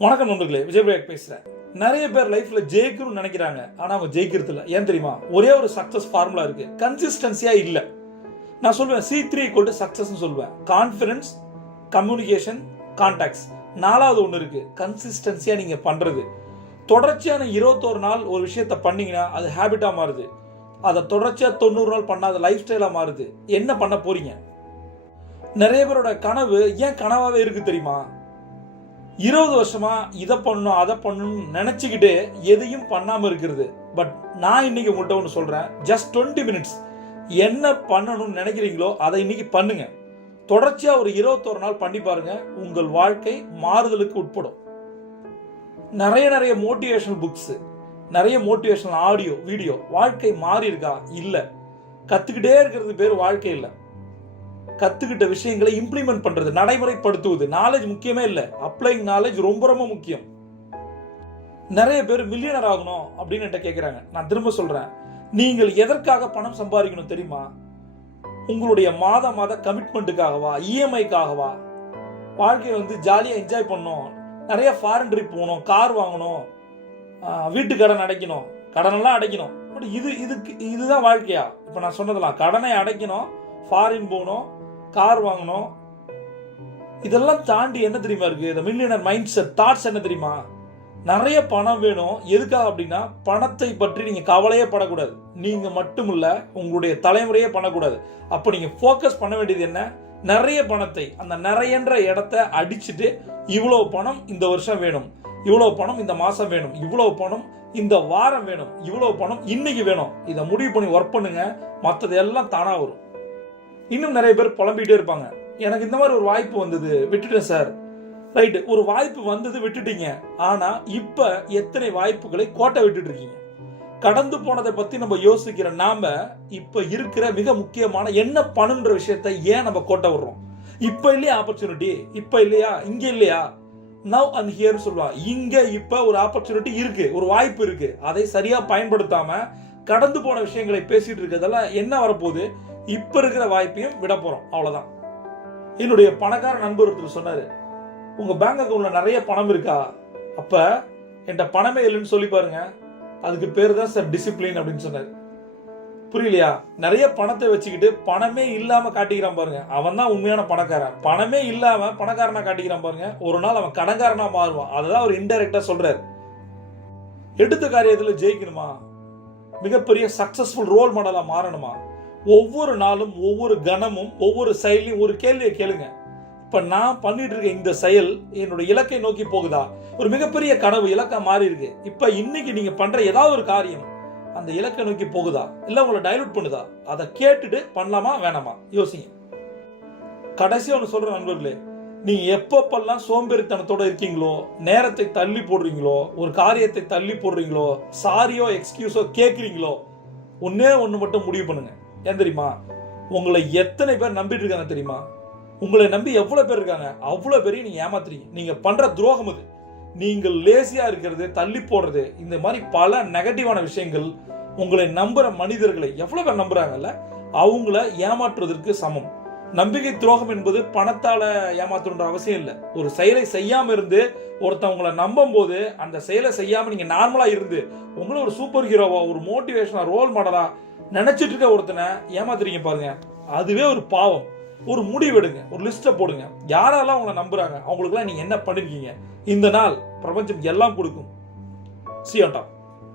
வணக்கம் நண்பர்களே, விஜய் பேசுறேன். நிறைய பேர் லைஃப்ல ஜெயிக்கணும்னு நினைக்கிறாங்க, ஆனா அவங்க ஜெயிக்கிறது இல்லை. ஏன் தெரியுமா? ஒரே ஒரு சக்சஸ் ஃபார்முலா இருக்கு, கன்சிஸ்டன்சியா இல்ல. நான் சொல்லுவேன் C3 சக்சஸ் சொல்லுவேன். Confidence, communication, contacts. நாலாவது ஒன்று இருக்கு, கன்சிஸ்டன்சியா நீங்க பண்றது. தொடர்ச்சியான 21 நாள் ஒரு விஷயத்த பண்ணீங்கன்னா அது ஹேபிட்டா மாறுது. அதை தொடர்ச்சியா 90 நாள் பண்ணாத லைஃப் ஸ்டைலா மாறுது. என்ன பண்ண போறீங்க? நிறைய பேரோட கனவு ஏன் கனவாவே இருக்கு தெரியுமா? 20 வருஷமா இதை பண்ணணும் அதை பண்ணணும் நினைச்சுக்கிட்டு எதையும் பண்ணாம இருக்கிறது. பட் நான் இன்னைக்கு உங்கள்கிட்ட ஒன்று சொல்றேன், ஜஸ்ட் 20 மினிட்ஸ் என்ன பண்ணணும்னு நினைக்கிறீங்களோ அதை இன்னைக்கு பண்ணுங்க. தொடர்ச்சியா ஒரு 21 நாள் பண்ணி பாருங்க, உங்கள் வாழ்க்கை மாறுதலுக்கு உட்படும். நிறைய மோட்டிவேஷனல் புக்ஸ், நிறைய மோட்டிவேஷனல் ஆடியோ வீடியோ. வாழ்க்கை மாறி இருக்கா? இல்ல. கத்துக்கிட்டே இருக்கிறது பேர் வாழ்க்கை இல்லை. கத்துக்கிட்ட விஷயங்களை இம்ப்ளிமெண்ட் பண்றது, நடைமுறைப்படுத்துவது. நாலேஜ் முக்கியமே இல்லை, அப்ளைங் நாலேஜ் ரொம்ப முக்கியம். நிறைய பேர் மில்லியனர் ஆகணும் அப்படின்னு கேட்கிறாங்க. நான் திரும்ப சொல்றேன், நீங்கள் எதற்காக பணம் சம்பாதிக்கணும் தெரியுமா? உங்களுடைய மாத கமிட்மெண்ட்டுக்காகவா, இஎம்ஐக்காகவா? வாழ்க்கையை ஜாலியா என்ஜாய் பண்ணணும், நிறைய ஃபாரின் ட்ரிப் போகணும், கார் வாங்கணும், வீட்டு கடன் அடைக்கணும், கடனெல்லாம் அடைக்கணும். இதுதான் வாழ்க்கையா? இப்ப நான் சொன்னதெல்லாம் கடனை அடைக்கணும், ஃபாரின் போகணும், கார் வாங்கணும். இதெல்லாம் தாண்டி என்ன தெரியுமா இருக்கு? இந்த மில்லியனர் மைண்ட் செட் தாட்ஸ் என்ன தெரியுமா? நிறைய பணம் வேணும். எதுக்காக அப்படின்னா, பணத்தை பற்றி நீங்க கவலையே படக்கூடாது. நீங்க மட்டும் இல்ல, உங்களுடைய தலைமுறையே பண்ணக்கூடாது. அப்ப நீங்க ஃபோக்கஸ் பண்ண வேண்டியது என்ன? நிறைய பணத்தை, அந்த நிறையன்ற இடத்தை அடிச்சுட்டு, இவ்வளவு பணம் இந்த வருஷம் வேணும், இவ்வளவு பணம் இந்த மாசம் வேணும், இவ்வளவு பணம் இந்த வாரம் வேணும், இவ்வளவு பணம் இன்னைக்கு வேணும். இதை முடிவு பண்ணி ஒர்க் பண்ணுங்க, மற்றது எல்லாம் தானா வரும். இன்னும் நிறைய பேர் புலம்பிட்டே இருப்பாங்க, எனக்கு இந்த மாதிரி ஒரு வாய்ப்பு வந்தது விட்டுட்டேன் சார். ரைட்டு, ஒரு வாய்ப்பு வந்தது விட்டுட்டீங்க. ஆனா இப்ப எத்தனை வாய்ப்புகளை கோட்டை விட்டுட்டு இருக்கீங்க? கடந்து போனதை பத்தி நம்ம யோசிக்கிற நாம இப்ப இருக்கிற மிக முக்கியமான என்ன பண்ணுன்ற விஷயத்தை ஏன் நம்ம கோட்டை விடுறோம்? இப்ப இல்லையா ஆப்பர்ச்சுனிட்டி? இப்ப இல்லையா, இங்க இல்லையா? நவ் அண்ட் ஹியர் சொல்லுவா. இங்க இப்ப ஒரு ஆப்பர்ச்சுனிட்டி இருக்கு, ஒரு வாய்ப்பு இருக்கு. அதை சரியா பயன்படுத்தாம கடந்து போன விஷயங்களை பேசிட்டு இருக்கிறதெல்லாம் என்ன வரப்போகுது? இப்ப இருக்கிற வாய்ப்பையும் விட போறோம், அவ்வளவுதான். என்னுடைய பணக்கார நண்பர் ஒருத்தர் சொன்னாரு, உங்க பேங்க் அக்கவுண்ட்ல நிறைய பணம் இருக்கா? அப்ப என்கிட்ட பணமே இல்லைன்னு சொல்லி பாருங்க, அதுக்கு பேரு தான் சார் டிசிப்ளின் அப்படின்னு சொன்னாரு. புரியலையா? நிறைய பணத்தை வச்சுக்கிட்டு பணமே இல்லாம காட்டிக்கிறான் பாருங்க, அவன் தான் உண்மையான பணக்காரன். பணமே இல்லாம பணக்காரனா காட்டிக்கிறான் பாருங்க, ஒரு நாள் அவன் கடன்காரனா மாறுவான். அதுதான் அவர் இன்டைரக்டா சொல்றாரு. எடுத்த காரியத்துல ஜெயிக்கணுமா? மிகப்பெரிய சக்சஸ்ஃபுல் ரோல் மாடலா மாறணுமா? ஒவ்வொரு நாளும், ஒவ்வொரு கணமும், ஒவ்வொரு செயலையும் ஒரு கேள்வியை கேளுங்க. இப்ப நான் பண்ணிட்டு இருக்க இந்த செயல் என்னுடைய இலக்கை நோக்கி போகுதா? ஒரு மிகப்பெரிய கனவு இலக்கா மாறி இருக்கு. இப்ப இன்னைக்கு நீங்க பண்ற ஏதாவது ஒரு காரியம் அந்த இலக்கை நோக்கி போகுதா, இல்ல உங்களை டைலூட் பண்ணுதா? அதை கேட்டுட்டு பண்ணலாமா வேணாமா யோசிங்க. கடைசியா ஒன்று சொல்ற நண்பர்களே, நீங்க எப்பப்பெல்லாம் சோம்பேறித்தனத்தோட இருக்கீங்களோ, நேரத்தை தள்ளி போடுறீங்களோ, ஒரு காரியத்தை தள்ளி போடுறீங்களோ, சாரியோ எக்ஸ்கியூஸோ கேட்குறீங்களோ, ஒன்னே ஒன்று மட்டும் முடிவு பண்ணுங்க. ஏன் தெரியுமா? உங்களை எத்தனை பேர் நம்பிட்டு இருக்காங்க தெரியுமா? உங்களை நம்பி எவ்வளவு பேர் இருக்காங்க, அவ்வளவு பேரையும் நீங்க ஏமாத்துறீங்க. நீங்க பண்ற துரோகம் அது. நீங்கள் லேசியா இருக்கிறது, தள்ளி போடுறது, இந்த மாதிரி பல நெகட்டிவான விஷயங்கள் உங்களை நம்புற மனிதர்களை எவ்வளவு பேர் நம்புறாங்கல்ல, அவங்கள ஏமாற்றுவதற்கு சமம். நம்பிக்கை துரோகம் என்பது பணத்தால ஏமாத்துற அவசியம் இல்லை. ஒரு செயலை செய்யாம இருந்து ஒருத்தவங்களை நம்பும் போது அந்த செயலை செய்யாம நீங்க நார்மலா இருந்து உங்களை ஒரு சூப்பர் ஹீரோவா, ஒரு மோட்டிவேஷனா, ரோல் மாடலா நினைச்சிட்டு இருக்க ஒருத்தனை ஏமாத்துறீங்க பாருங்க, அதுவே ஒரு பாவம். ஒரு முடிவு எடுங்க, ஒரு லிஸ்ட போடுங்க. யாரெல்லாம் உங்களை நம்புறாங்க, அவங்களுக்குலாம் நீங்க என்ன பண்ணிருக்கீங்க? இந்த நாள் பிரபஞ்சம் எல்லாம் கொடுக்கும். See you on top.